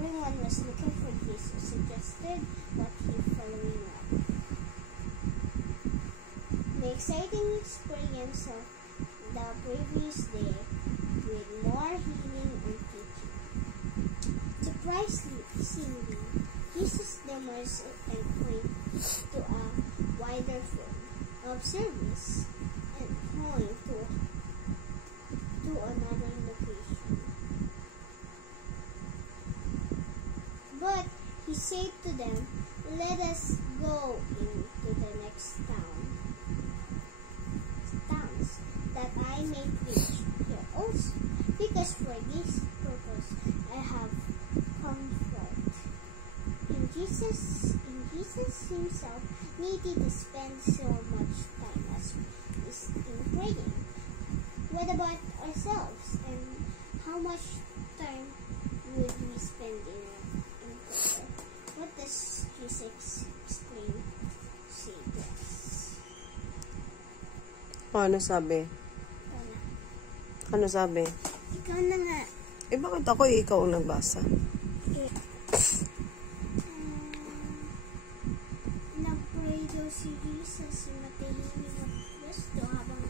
everyone was looking for Jesus, suggested what he following up. The exciting experience of the previous day with more healing and teaching. Surprisingly, Jesus demonstrated and pointed to a wider form of service and point to another location. But he said to them, "Let us go into the next towns, that I may preach here also, because for this purpose I have come forth." And Jesus himself needed to spend so much time as in praying. What about ourselves, and how much time would we spend in prayer? What does Jesus explain, say to us? Ano sabi? Ano sabi? Ikaw na nga. Bakit ako ikaw ang nagbasa? Nag-pray daw si Jesus matahimik at gusto habang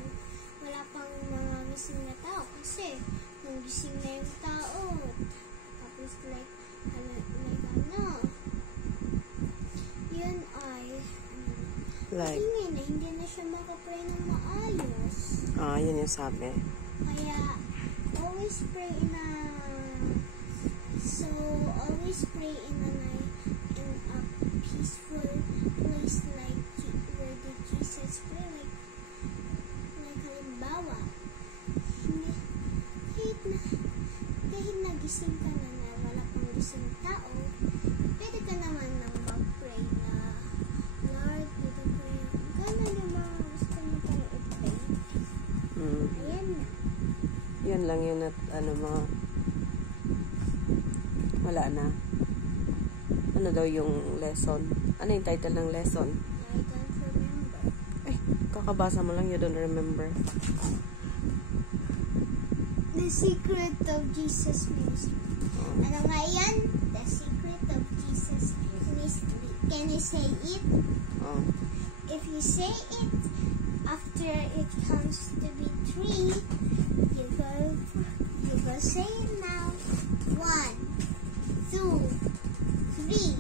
wala pang mga gising na tao. Kasi nung gising na yung tao, tapos yun ay ingay na hindi na siya makapray ng maayos. Yun yung sabi. Kaya always pray in a peaceful place like where did Jesus pray, like halimbawa kahit nagising ka na wala pang gising tao, pwede ka naman nang mag-pray na, "Lord, dito ko yan." Gano'n yung mga gusto mo pang i-pray. Ayan na. Yun lang yun at mga wala na. Ano daw yung lesson? Ano yung title ng lesson? I don't remember. Kakabasa mo lang, you don't remember. The Secret of Jesus Ministry. Ano nga yan? The Secret of Jesus Ministry. Can you say it? If you say it, after it comes to be 3, you go say it now. 1, 2, 3.